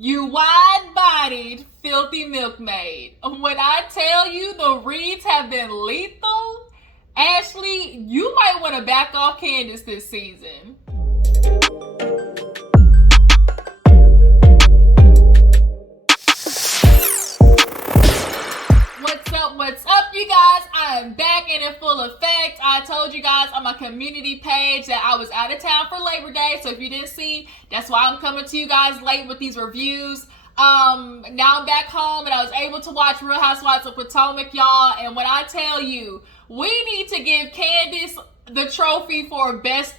You wide-bodied, filthy milkmaid. When I tell you the reads have been lethal, Ashley, you might want to back off Candace this season. What's up, you guys? I am back and in full effect. I told you guys on my community page that I was out of town for Labor Day, so if you didn't see, that's why I'm coming to you guys late with these reviews. Now I'm back home and I was able to watch Real Housewives of Potomac, y'all, and when I tell you, we need to give Candace the trophy for best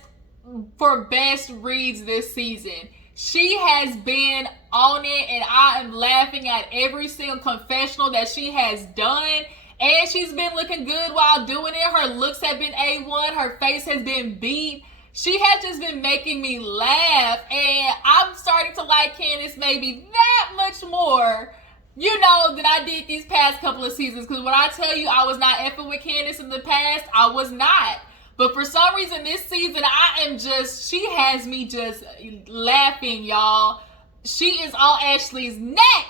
reads this season. She has been on it, and I am laughing at every single confessional that she has done. And she's been looking good while doing it. Her looks have been A1. Her face has been beat. She has just been making me laugh. And I'm starting to like Candace maybe that much more, than I did these past couple of seasons. Because when I tell you I was not effing with Candace in the past, I was not. But for some reason this season, she has me just laughing, y'all. She is on Ashley's neck.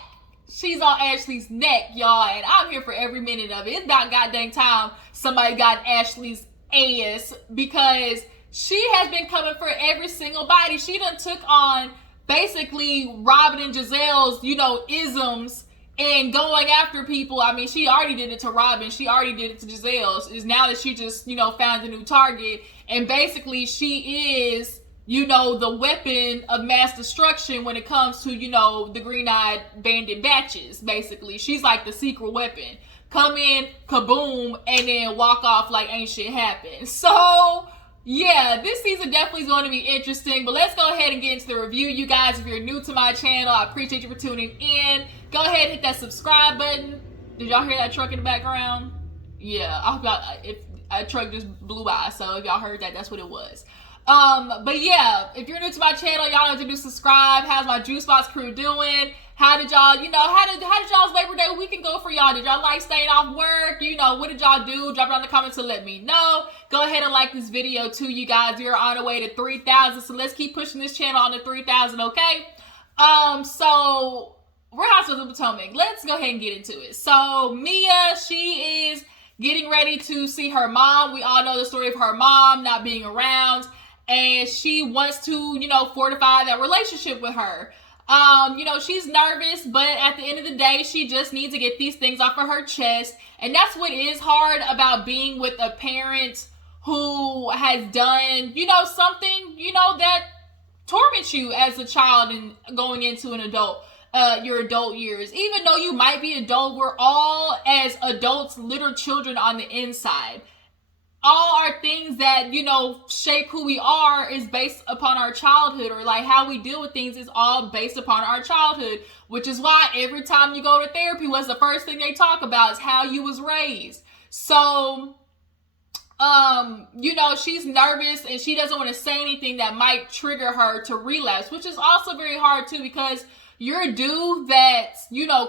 She's on Ashley's neck, y'all. And I'm here for every minute of it. It's about goddamn time somebody got Ashley's ass, because she has been coming for every single body. She done took on basically Robin and Giselle's, isms, and going after people. I mean, she already did it to Robin. She already did it to Giselle's. Is now that she just, found a new target. And basically, she is, the weapon of mass destruction when it comes to, the green-eyed bandit batches, basically. She's like the secret weapon. Come in, kaboom, and then walk off like ain't shit happened. So, yeah, this season definitely is going to be interesting. But let's go ahead and get into the review, you guys. If you're new to my channel, I appreciate you for tuning in. Go ahead and hit that subscribe button. Did y'all hear that truck in the background? Yeah, a truck just blew by. So if y'all heard that, that's what it was. But yeah, if you're new to my channel, y'all know to do subscribe. How's my Juice Box crew doing? How did y'all, how did y'all's Labor Day weekend go for y'all? Did y'all like staying off work? What did y'all do? Drop it in the comments to let me know. Go ahead and like this video too, you guys. We are on our way to 3,000, so let's keep pushing this channel on to 3,000, okay? So Real Housewives of Potomac. Let's go ahead and get into it. So Mia, she is getting ready to see her mom. We all know the story of her mom not being around, and she wants to, fortify that relationship with her. She's nervous, but at the end of the day, she just needs to get these things off of her chest. And that's what is hard about being with a parent who has done, something, that torments you as a child and going into an adult. Your adult years. Even though you might be adult, we're all, as adults, little children on the inside. All our things that, shape who we are is based upon our childhood, or like how we deal with things is all based upon our childhood, which is why every time you go to therapy, what's the first thing they talk about is how you was raised. So, she's nervous and she doesn't want to say anything that might trigger her to relapse, which is also very hard too, because you're due that,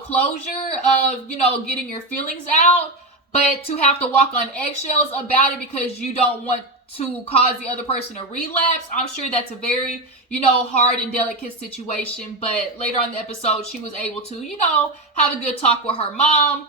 closure of, getting your feelings out, but to have to walk on eggshells about it because you don't want to cause the other person to relapse, I'm sure that's a very, hard and delicate situation. But later on in the episode, she was able to, have a good talk with her mom.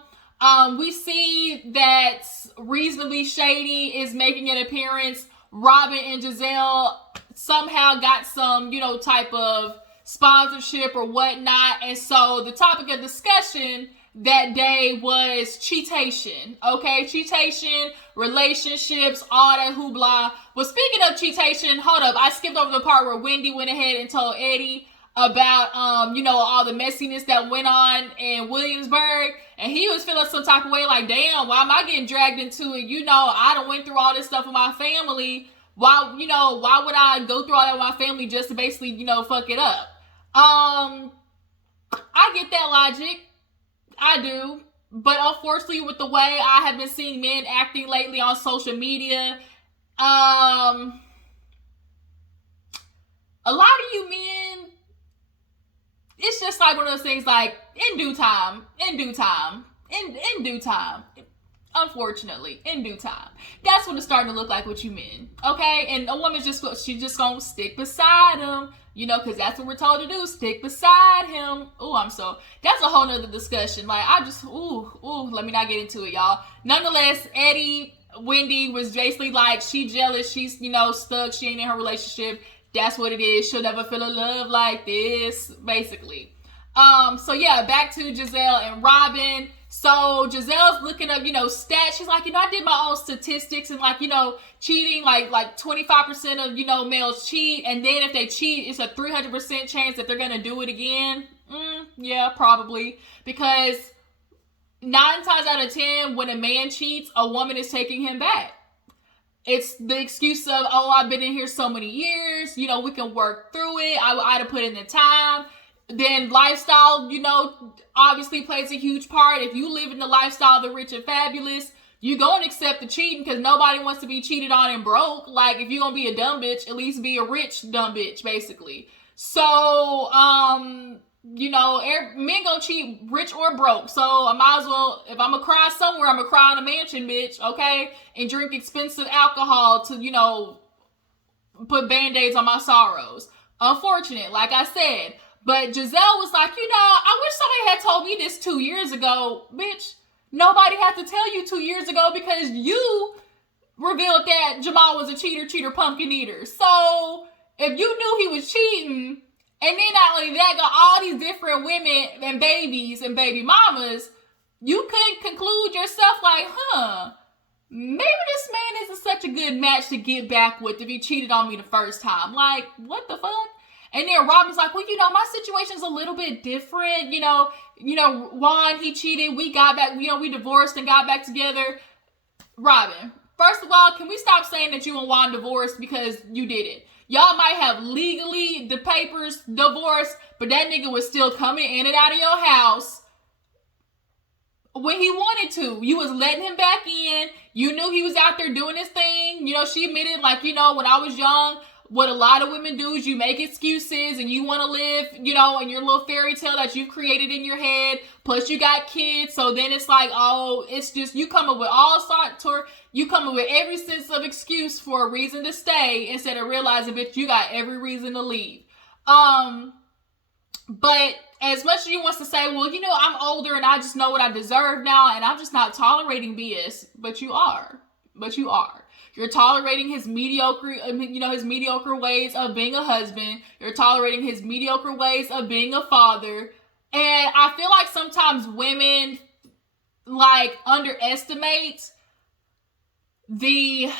We see that Reasonably Shady is making an appearance. Robin and Giselle somehow got some, type of sponsorship or whatnot. And so the topic of discussion that day was cheatation. Okay, cheatation, relationships, all that hoopla. Well, speaking of cheatation, hold up, I skipped over the part where Wendy went ahead and told Eddie about all the messiness that went on in Williamsburg, and he was feeling some type of way, like, damn, why am I getting dragged into it? I done went through all this stuff with my family. Why would I go through all that with my family just to basically, fuck it up? I get that logic. I do. But unfortunately, with the way I have been seeing men acting lately on social media, a lot of you men, it's just like one of those things, like, in due time. Unfortunately, in due time. That's what it's starting to look like with you men. Okay? And a woman's she's just gonna stick beside him. You know, because that's what we're told to do. Stick beside him. That's a whole nother discussion. Like, let me not get into it, y'all. Nonetheless, Wendy was basically like, she jealous. She's, stuck. She ain't in her relationship. That's what it is. She'll never feel a love like this, basically. Back to Giselle and Robin. So Giselle's looking up, stats. She's like, I did my own statistics and cheating, like 25% of, males cheat. And then if they cheat, it's a 300% chance that they're going to do it again. Yeah, probably. Because 9 times out of 10, when a man cheats, a woman is taking him back. It's the excuse of, I've been in here so many years. We can work through it. I'd have put in the time. Then lifestyle, obviously plays a huge part. If you live in the lifestyle of the rich and fabulous, you gonna accept the cheating because nobody wants to be cheated on and broke. Like, if you're gonna be a dumb bitch, at least be a rich dumb bitch, basically. So, men gonna cheat rich or broke. So I might as well, if I'm gonna cry somewhere, I'm gonna cry in a mansion, bitch, okay? And drink expensive alcohol to, put band-aids on my sorrows. Unfortunate, like I said. But Giselle was like, I wish somebody had told me this 2 years ago. Bitch, nobody had to tell you 2 years ago because you revealed that Jamal was a cheater, pumpkin eater. So if you knew he was cheating, and then not only that, got all these different women and babies and baby mamas, you couldn't conclude yourself like, maybe this man isn't such a good match to get back with if he cheated on me the first time. Like, what the fuck? And then Robin's like, well, my situation's a little bit different. Juan, he cheated. We got back, we divorced and got back together. Robin, first of all, can we stop saying that you and Juan divorced because you did it? Y'all might have legally the papers divorced, but that nigga was still coming in and out of your house when he wanted to. You was letting him back in. You knew he was out there doing his thing. She admitted, like, when I was young, what a lot of women do is you make excuses and you want to live, in your little fairy tale that you've created in your head. Plus you got kids. So then it's like, it's just, you come up with you come up with every sense of excuse for a reason to stay instead of realizing, bitch, you got every reason to leave. But as much as you wants to say, well, I'm older and I just know what I deserve now and I'm just not tolerating BS, but you are. You're tolerating his mediocre, his mediocre ways of being a husband. You're tolerating his mediocre ways of being a father. And I feel like sometimes women, underestimate the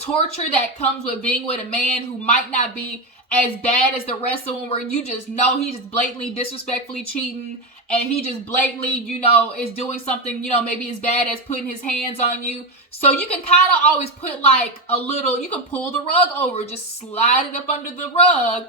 torture that comes with being with a man who might not be as bad as the rest of them, where you just know he's just blatantly, disrespectfully cheating, and he just blatantly, is doing something, maybe as bad as putting his hands on you. So you can kind of always put you can pull the rug over, just slide it up under the rug.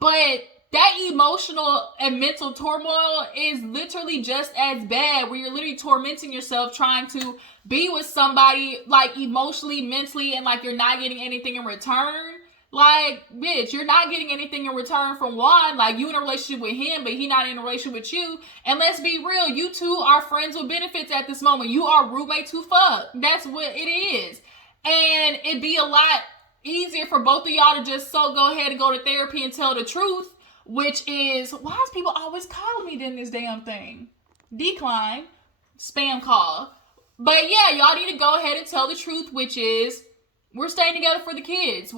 But that emotional and mental turmoil is literally just as bad, where you're literally tormenting yourself trying to be with somebody, emotionally, mentally, and you're not getting anything in return. Like, bitch, you're not getting anything in return from Juan. Like, you in a relationship with him, but he not in a relationship with you. And let's be real, you two are friends with benefits at this moment. You are roommates who fuck. That's what it is. And it'd be a lot easier for both of y'all to just go ahead and go to therapy and tell the truth, which is, why is people always calling me in this damn thing? Decline. Spam call. But yeah, y'all need to go ahead and tell the truth, which is, we're staying together for the kids.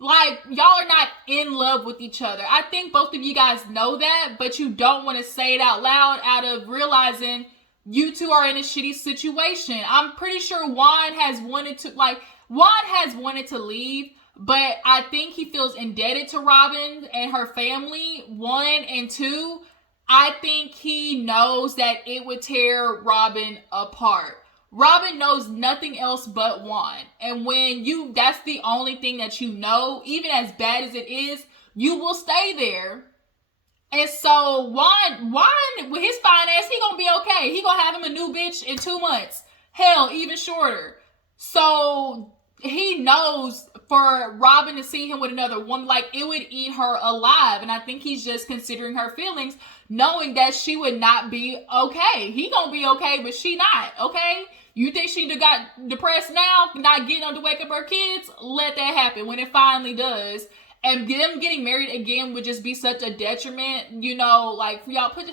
Y'all are not in love with each other. I think both of you guys know that, but you don't want to say it out loud out of realizing you two are in a shitty situation. I'm pretty sure Juan has wanted to leave, but I think he feels indebted to Robin and her family, 1, and 2, I think he knows that it would tear Robin apart. Robin knows nothing else but Juan. And when that's the only thing that you know, even as bad as it is, you will stay there. And so Juan, with his fine ass, he gonna be okay. He gonna have him a new bitch in 2 months. Hell, even shorter. So he knows for Robin to see him with another woman, it would eat her alive. And I think he's just considering her feelings, knowing that she would not be okay. He gonna be okay, but she not, okay? You think she got depressed now, not getting on to wake up her kids? Let that happen when it finally does. And them getting married again would just be such a detriment, you know, like for y'all put.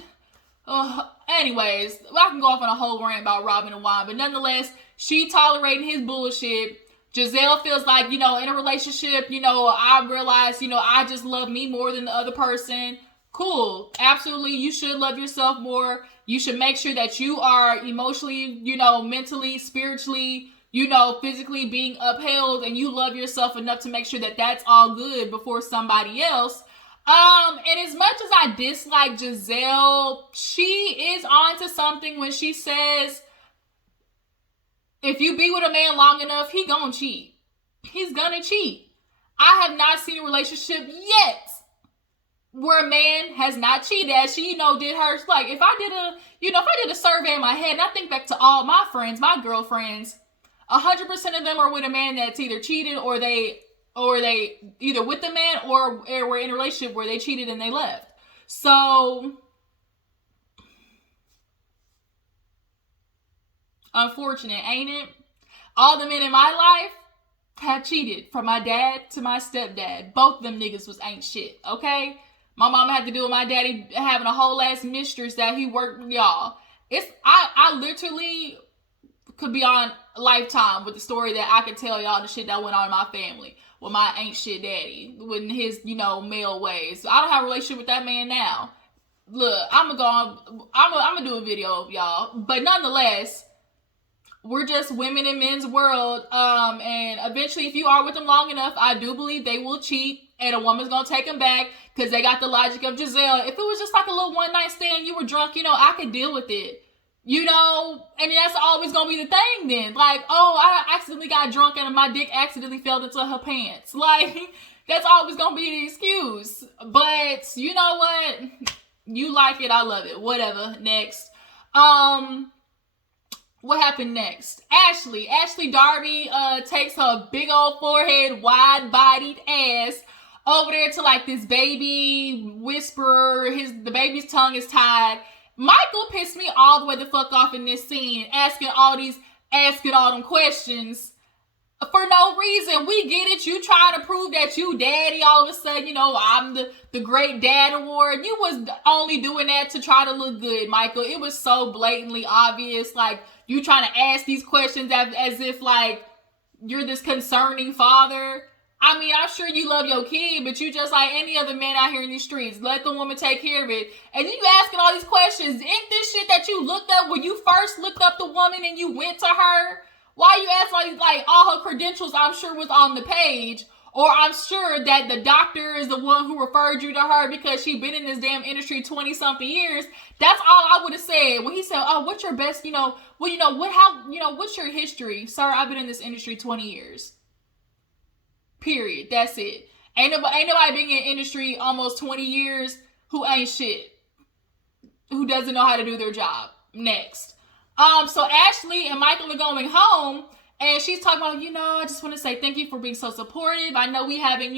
Anyways, I can go off on a whole rant about Robin and Juan, but nonetheless, she tolerating his bullshit. Giselle feels like, you know, in a relationship, you know, I realize, you know, I just love me more than the other person. Cool. Absolutely. You should love yourself more. You should make sure that you are emotionally, you know, mentally, spiritually, you know, physically being upheld, and you love yourself enough to make sure that that's all good before somebody else. And as much as I dislike Giselle, she is onto something when she says, if you be with a man long enough, he gonna cheat. He's gonna cheat. I have not seen a relationship yet where a man has not cheated. As she, you know, did hers. Like, if I did a survey in my head, and I think back to all my friends, my girlfriends, 100% of them are with a man that's either cheated or they either with the man or were in a relationship where they cheated and they left. So, unfortunate, ain't it? All the men in my life have cheated, from my dad to my stepdad. Both of them niggas was ain't shit, okay? My mama had to deal with my daddy having a whole ass mistress that he worked with, y'all. I literally could be on Lifetime with the story that I could tell y'all the shit that went on in my family with my ain't shit daddy, with his, you know, male ways. So I don't have a relationship with that man now. Look, I'm gonna do a video of y'all, but nonetheless, we're just women in men's world. And eventually, if you are with them long enough, I do believe they will cheat, and a woman's gonna take them back because they got the logic of Giselle. If it was just like a little one night stand, you were drunk, you know, I could deal with it. You know, and that's always gonna be the thing then. Like, oh, I accidentally got drunk and my dick accidentally fell into her pants. Like, that's always gonna be the excuse. But you know what? You like it, I love it. Whatever. Next. What happened next? Ashley Darby takes her big old forehead, wide-bodied ass over there to like this baby whisperer. The baby's tongue is tied. Michael pissed me all the way the fuck off in this scene, asking all them questions for no reason. We get it. You trying to prove that you daddy all of a sudden, you know, I'm the great dad award. You was only doing that to try to look good, Michael. It was so blatantly obvious. Like, you trying to ask these questions as if like you're this concerning father. I mean, I'm sure you love your kid, but you just like any other man out here in these streets. Let the woman take care of it. And you asking all these questions. Ain't this shit that you looked up when you first looked up the woman and you went to her? Why you asking all these, like, all her credentials I'm sure was on the page. Or I'm sure that the doctor is the one who referred you to her because she been in this damn industry 20-something years. That's all I would have said. When he said, oh, what's your best, what's your history? Sir, I've been in this industry 20 years. Period. That's it. Ain't nobody been in the industry almost 20 years who ain't shit. Who doesn't know how to do their job. Next. So Ashley and Michael are going home, and she's talking about, I just want to say thank you for being so supportive. I know we haven't,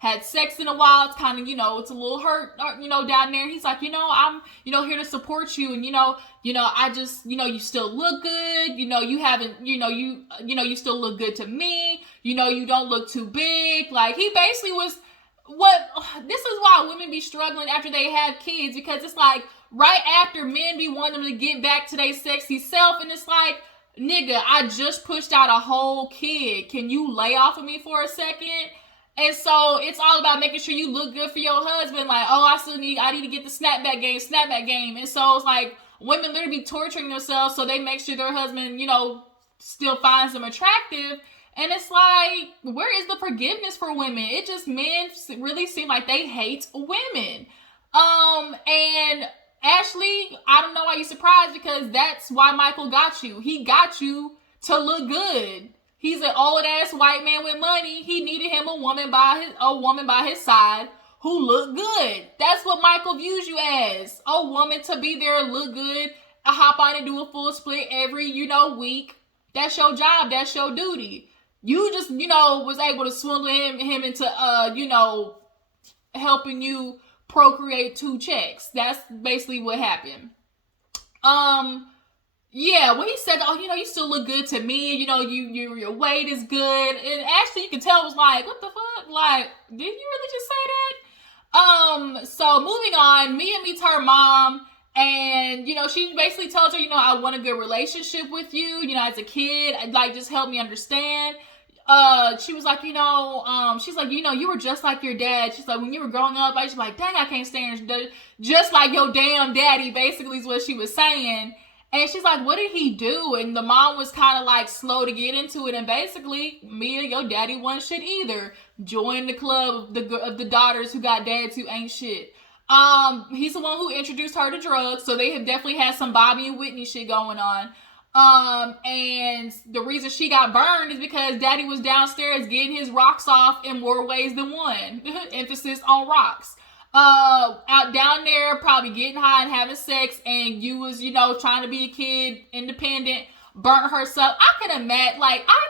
had sex in a while. It's kind of, it's a little hurt, down there. And he's like, I'm, here to support you. And, I just, you still look good. You haven't, you still look good to me. You don't look too big. Like, he basically was this is why women be struggling after they have kids, because it's like right after men be wanting them to get back to their sexy self, and it's like, nigga, I just pushed out a whole kid. Can you lay off of me for a second? And so it's all about making sure you look good for your husband. Like, oh, I need to get the snapback game. And so it's like women literally be torturing themselves so they make sure their husband, still finds them attractive. And it's like, where is the forgiveness for women? It just, men really seem like they hate women. And Ashley, I don't know why you're surprised, because that's why Michael got you. He got you to look good. He's an old ass white man with money. He needed him a woman by his side who looked good. That's what Michael views you as. A woman to be there, look good, hop on and do a full split every, week. That's your job. That's your duty. You just, was able to swindle him into, helping you procreate 2 checks. That's basically what happened. Yeah, when he said, "Oh, you still look good to me. Your weight is good," and actually, you could tell it was like, "What the fuck? Like, did you really just say that?" So moving on, Mia meets her mom, and she basically tells her, "I want a good relationship with you. As a kid, like, just help me understand." She was like, she's like, you were just like your dad. She's like, when you were growing up, I was like, dang, I can't stand just like your damn daddy, basically is what she was saying. And she's like, what did he do? And the mom was kind of like slow to get into it. And basically, Mia, your daddy wasn't shit either. Join the club of the daughters who got dads who ain't shit. He's the one who introduced her to drugs. So they have definitely had some Bobby and Whitney shit going on. And the reason she got burned is because daddy was downstairs getting his rocks off in more ways than one. Emphasis on rocks. Out down there probably getting high and having sex, and you was trying to be a kid, independent, burnt herself. I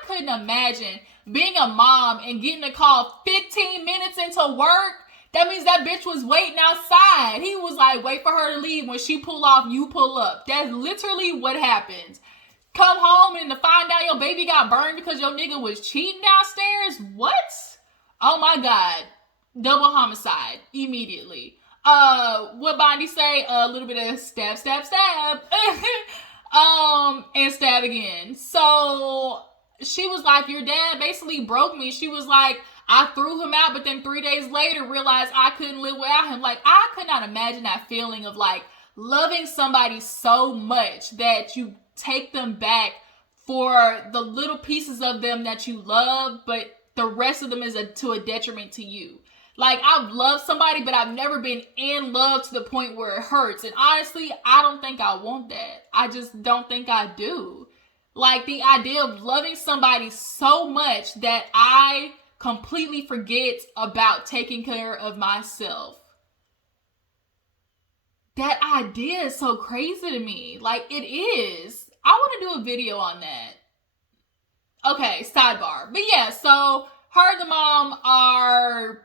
couldn't imagine being a mom and getting a call 15 minutes into work. That means that bitch was waiting outside. He was like, wait for her to leave. When she pull off, you pull up. That's literally what happens. Come home and to find out your baby got burned because your nigga was cheating downstairs? What? Oh my God. Double homicide immediately. What Bondi say? A little bit of stab, stab, stab. And stab again. So she was like, your dad basically broke me. She was like, I threw him out, but then 3 days later realized I couldn't live without him. Like, I could not imagine that feeling of like loving somebody so much that you take them back for the little pieces of them that you love, but the rest of them is to a detriment to you. Like, I've loved somebody, but I've never been in love to the point where it hurts. And honestly, I don't think I want that. I just don't think I do. Like, the idea of loving somebody so much that I completely forget about taking care of myself. That idea is so crazy to me. Like, it is. I want to do a video on that. Okay, sidebar. But yeah, so her and the mom are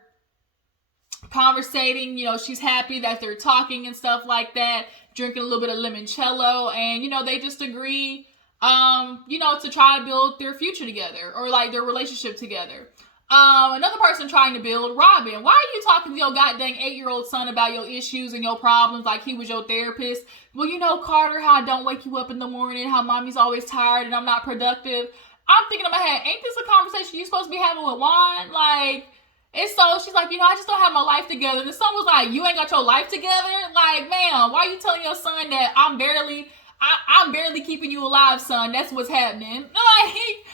conversating. She's happy that they're talking and stuff like that, drinking a little bit of limoncello, and they just agree to try to build their future together, or like their relationship together. Another person trying to build, Robin. Why are you talking to your goddamn 8-year-old son about your issues and your problems like he was your therapist? Well, Carter, how I don't wake you up in the morning, how mommy's always tired and I'm not productive. I'm thinking in my head, ain't this a conversation you supposed to be having with Juan? Like, and so she's like, I just don't have my life together. And the son was like, you ain't got your life together? Like, man, why are you telling your son that I'm barely keeping you alive, son? That's what's happening. Like,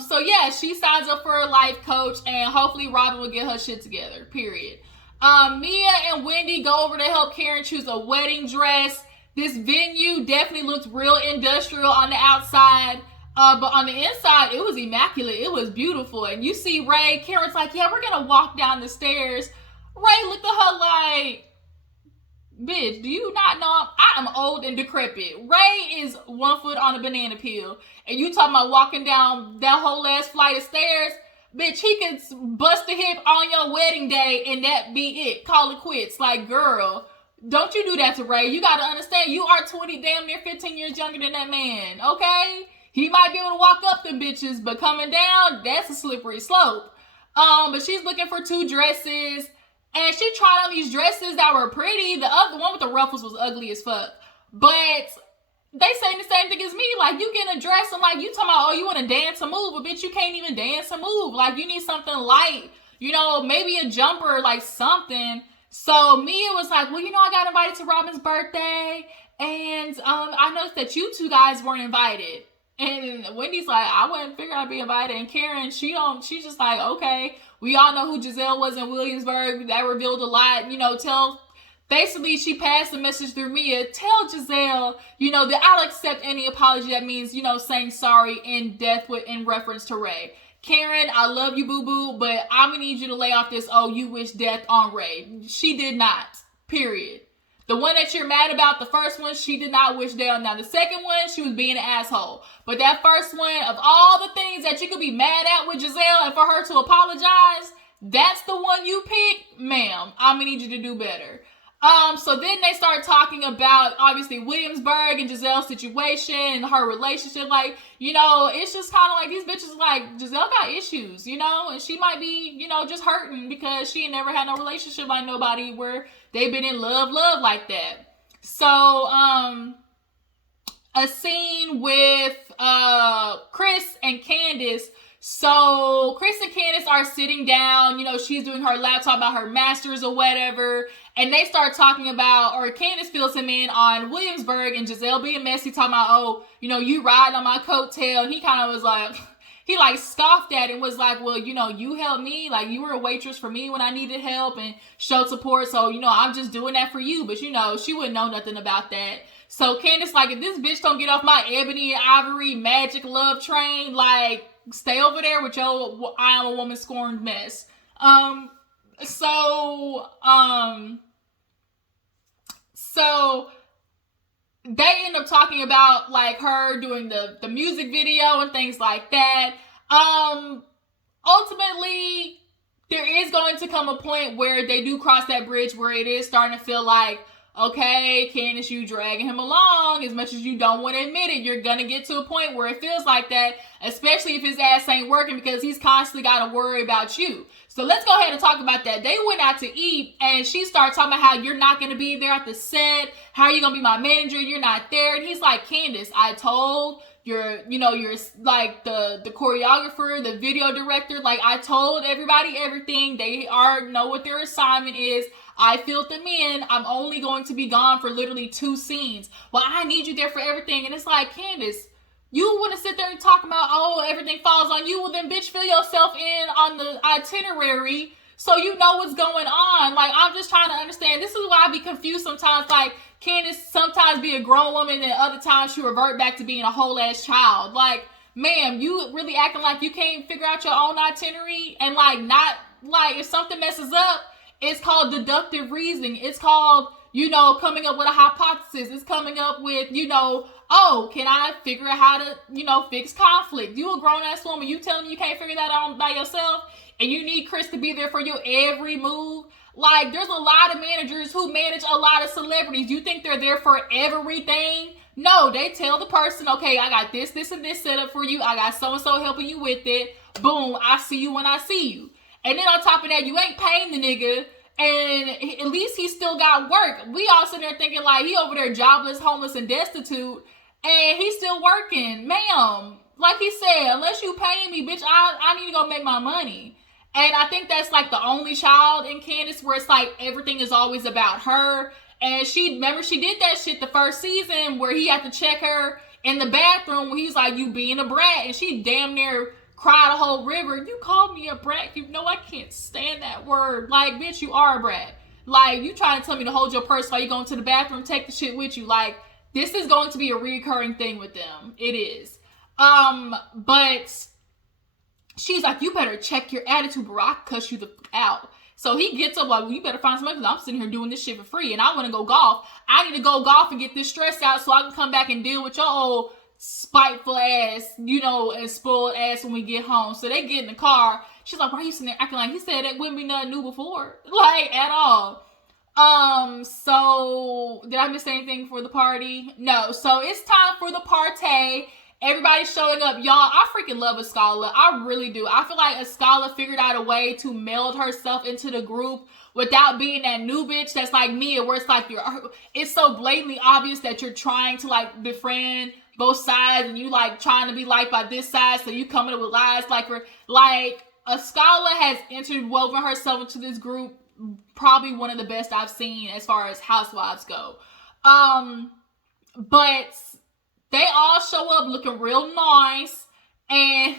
so yeah, she signs up for a life coach, and hopefully Robin will get her shit together, period. Mia and Wendy go over to help Karen choose a wedding dress. This venue definitely looks real industrial on the outside, but on the inside, it was immaculate. It was beautiful. And you see Ray, Karen's like, yeah, we're gonna walk down the stairs. Ray looked at her like, bitch, do you not know I am old and decrepit? Ray is 1 foot on a banana peel, and you talking about walking down that whole last flight of stairs? Bitch, he could bust a hip on your wedding day and that be it. Call it quits. Like, girl, don't you do that to Ray. You gotta understand, you are 20, damn near 15 years younger than that man, okay? He might be able to walk up them bitches, but coming down, that's a slippery slope. But she's looking for 2 dresses. And she tried on these dresses that were pretty. The other one with the ruffles was ugly as fuck. But they saying the same thing as me. Like, you getting a dress and like, you talking about, you want to dance and move. But bitch, you can't even dance and move. Like, you need something light. Maybe a jumper, like something. So Mia was like, well, I got invited to Robin's birthday. And I noticed that you 2 guys weren't invited. And Wendy's like, I wouldn't figure I'd be invited. And Karen, she's just like, okay. We all know who Giselle was in Williamsburg. That revealed a lot. Basically, she passed the message through Mia. Tell Giselle, that I'll accept any apology that means, saying sorry in reference to Ray. Karen, I love you, boo-boo, but I'm going to need you to lay off this, you wish death on Ray. She did not. Period. The one that you're mad about, the first one, she did not wish death. Now, the second one, she was being an asshole. But that first one, of all the things that you could be mad at with Giselle and for her to apologize, that's the one you picked? Ma'am, I'm going to need you to do better. So then they start talking about obviously Williamsburg and Giselle's situation and her relationship. Like, it's just kind of like these bitches like Giselle got issues, and she might be, just hurting because she ain't never had no relationship like nobody where they've been in love like that. So, a scene with Chris and Candace. So Chris and Candace are sitting down, she's doing her laptop about her masters or whatever, and they start talking about, or Candace fills him in on Williamsburg and Giselle being messy, talking about, oh, you ride on my coattail, and he kind of was like, he like scoffed at it and was like, well, you helped me, like you were a waitress for me when I needed help and showed support, so, I'm just doing that for you, but she wouldn't know nothing about that. So Candace like, if this bitch don't get off my ebony and ivory magic love train, like, stay over there with your I am a woman scorned mess. So they end up talking about like her doing the music video and things like that. Ultimately, there is going to come a point where they do cross that bridge where it is starting to feel like, okay, Candace, you dragging him along as much as you don't want to admit it. You're going to get to a point where it feels like that, especially if his ass ain't working because he's constantly got to worry about you. So let's go ahead and talk about that. They went out to eat and she started talking about how you're not going to be there at the set. How are you going to be my manager? You're not there. And he's like, Candace, I told you're like the choreographer, the video director. Like I told everybody everything. They know what their assignment is. I filled them in. I'm only going to be gone for literally 2 scenes. Well, I need you there for everything. And it's like, Candace, you want to sit there and talk about, oh, everything falls on you. Well, then, bitch, fill yourself in on the itinerary so you know what's going on. Like, I'm just trying to understand. This is why I be confused sometimes. Like, Candace sometimes be a grown woman and other times she revert back to being a whole-ass child. Like, ma'am, you really acting like you can't figure out your own itinerary and, like, not, like, if something messes up, it's called deductive reasoning. It's called, coming up with a hypothesis. It's coming up with, oh, can I figure out how to, fix conflict? You a grown-ass woman. You telling me you can't figure that out by yourself? And you need Chris to be there for your every move? Like, there's a lot of managers who manage a lot of celebrities. You think they're there for everything? No, they tell the person, okay, I got this, and this set up for you. I got so-and-so helping you with it. Boom, I see you when I see you. And then on top of that, you ain't paying the nigga, and at least he still got work. We all sitting there thinking like he over there jobless, homeless, and destitute, and he's still working. Ma'am, like he said, unless you paying me, bitch, I need to go make my money. And I think that's like the only child in Candace where it's like everything is always about her. And she did that shit the first season where he had to check her in the bathroom when he was like, you being a brat, and she damn near cried a whole river. You called me a brat. You know I can't stand that word. Like, bitch, you are a brat. Like, you trying to tell me to hold your purse while you going to the bathroom, take the shit with you. Like, this is going to be a recurring thing with them. It is. But she's like, you better check your attitude, bro. I cuss you the out. So he gets up like, well, you better find somebody because I'm sitting here doing this shit for free and I want to go golf. I need to go golf and get this stress out so I can come back and deal with your old spiteful ass, and spoiled ass when we get home. So they get in the car. She's like, why are you sitting there acting like he said that wouldn't be nothing new before? Like, at all. So did I miss anything for the party? No. So it's time for the party. Everybody's showing up. Y'all, I freaking love Escala. I really do. I feel like Escala figured out a way to meld herself into the group without being that new bitch that's like Mia, where it's like it's so blatantly obvious that you're trying to like befriend both sides and you like trying to be liked by this side, so you coming up with lies like Escala has interwoven herself into this group, probably one of the best I've seen as far as Housewives go. But they all show up looking real nice, and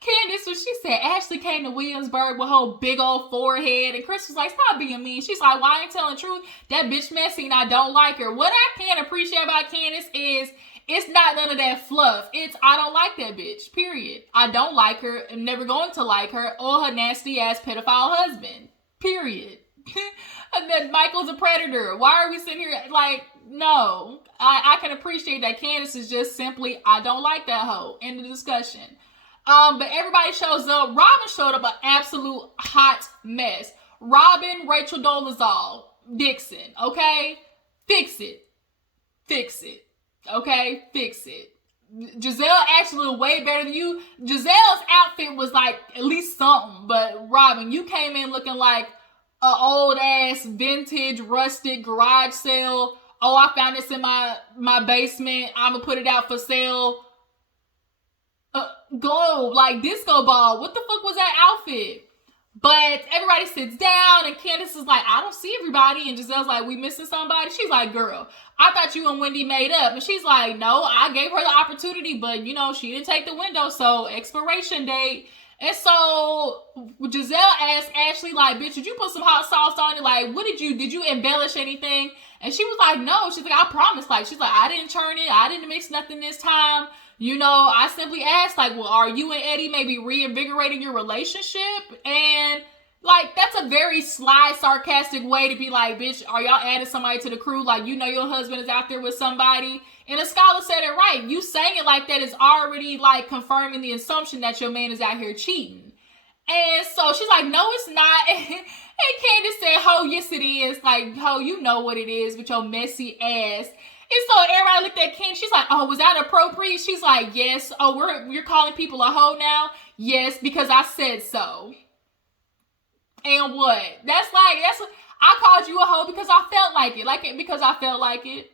Candace, when she said Ashley came to Williamsburg with her big old forehead, and Chris was like, stop being mean. She's like, well, I ain't telling the truth. That bitch messy and I don't like her. What I can't appreciate about Candace is it's not none of that fluff. It's, I don't like that bitch, period. I don't like her. I'm never going to like her or her nasty ass pedophile husband, period. And then Michael's a predator. Why are we sitting here like, no. I can appreciate that Candace is just simply, I don't like that hoe. End of discussion. But everybody shows up. Robin showed up an absolute hot mess. Robin, Rachel Dolezal. Dixon, okay? Fix it. Okay? Fix it. Giselle actually looked way better than you. Giselle's outfit was like at least something, but Robin, you came in looking like a old ass vintage rustic garage sale. Oh, I found this in my basement. I'm gonna put it out for sale. Globe, like disco ball. What the fuck was that outfit? But everybody sits down and Candace is like, I don't see everybody. And Giselle's like, we missing somebody? She's like, girl, I thought you and Wendy made up. And she's like, no, I gave her the opportunity, but she didn't take the window. So expiration date. And so Giselle asked Ashley, like, bitch, did you put some hot sauce on it? Like, what did you embellish anything? And she was like, no. She's like, I promise. Like, she's like, I didn't churn it. I didn't mix nothing this time. I simply asked, like, well, are you and Eddie maybe reinvigorating your relationship? And, like, that's a very sly, sarcastic way to be like, bitch, are y'all adding somebody to the crew? Like, your husband is out there with somebody. And the scholar said it right. You saying it like that is already, like, confirming the assumption that your man is out here cheating. And so she's like, no, it's not. And Candace said, ho, yes, it is. Like, ho, you know what it is with your messy ass. And so everybody looked at Ken. She's like, oh, was that appropriate? She's like, yes. Oh, you're calling people a hoe now? Yes, because I said so. And what? That's what I called you a hoe because I felt like it. Because I felt like it.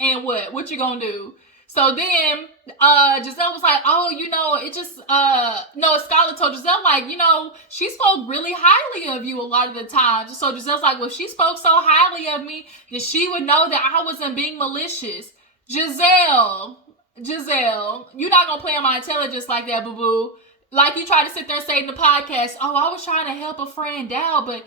And what? What you gonna do? So then Giselle was like, oh, it just, no, Scarlett told Giselle, like, she spoke really highly of you a lot of the time. So Giselle's like, well, if she spoke so highly of me, then she would know that I wasn't being malicious. Giselle, you're not going to play on my intelligence like that, boo-boo. Like you tried to sit there and say in the podcast, oh, I was trying to help a friend out, but,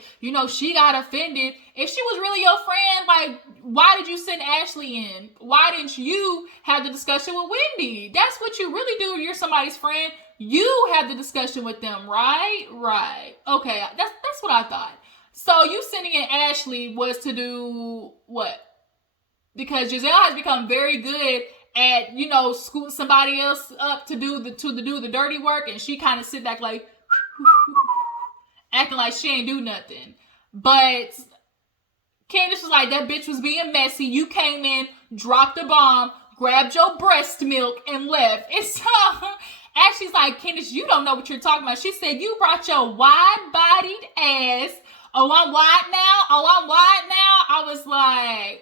she got offended. If she was really your friend, like, why did you send Ashley in? Why didn't you have the discussion with Wendy? That's what you really do when you're somebody's friend. You have the discussion with them, right? Right. Okay, that's what I thought. So you sending in Ashley was to do what? Because Giselle has become very good at, scooting somebody else up to do the dirty work, and she kind of sit back like acting like she ain't do nothing. But Candace was like, that bitch was being messy. You came in, dropped the bomb, grabbed your breast milk, and left. And so Ashley's like, Candace, you don't know what you're talking about. She said, you brought your wide-bodied ass. Oh, I'm wide now? I was like,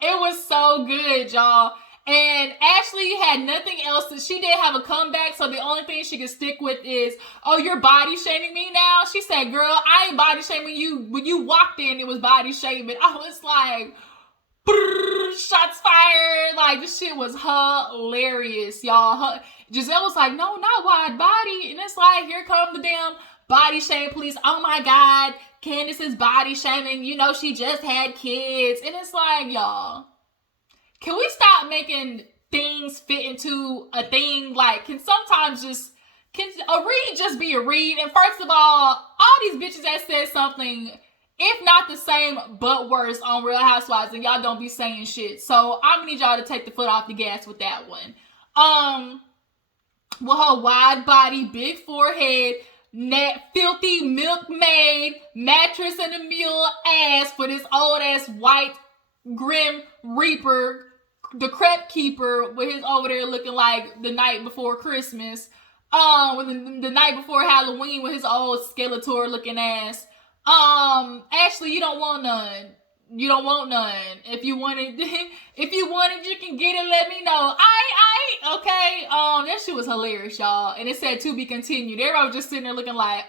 it was so good, y'all. And Ashley had nothing else. She didn't have a comeback, so the only thing she could stick with is, oh, you're body shaming me now? She said, girl, I ain't body shaming you. When you walked in, it was body shaming. I was like, shots fired. Like, this shit was hilarious, y'all. Giselle was like, no, not wide body. And it's like, here come the damn body shame police. Oh my God, Candace is body shaming. She just had kids. And it's like, y'all, can we stop making things fit into a thing? Like, can a read just be a read? And first of all these bitches that said something, if not the same, but worse on Real Housewives, and y'all don't be saying shit. So I'm gonna need y'all to take the foot off the gas with that one. With her wide body, big forehead, filthy MILKMAID mattress and a mule ass for this old ass white Grim Reaper, the crepe keeper, with his over there looking like the night before Christmas, the night before Halloween with his old Skeletor looking ass. Ashley, you don't want none. If you wanted, you can get it. Let me know. Okay. That shit was hilarious, y'all. And it said to be continued. Everybody was just sitting there looking like,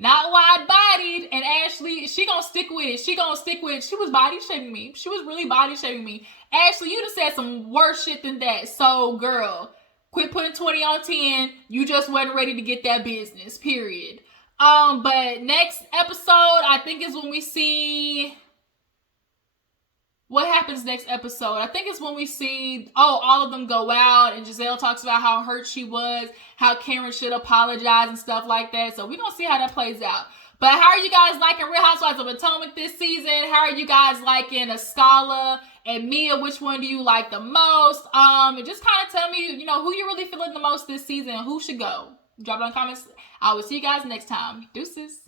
not wide-bodied. And Ashley, she gonna stick with it. She was body shaming me. She was really body shaming me. Ashley, you done said some worse shit than that. So, girl, quit putting 20 on 10. You just wasn't ready to get that business, period. But next episode, I think is when we see what happens next episode. I think it's when we see, all of them go out, and Giselle talks about how hurt she was, how Karen should apologize and stuff like that. So we're going to see how that plays out. But how are you guys liking Real Housewives of Potomac this season? How are you guys liking Escala and Mia? Which one do you like the most? And just kind of tell me, who you really feeling the most this season. Who should go? Drop it in the comments. I will see you guys next time. Deuces.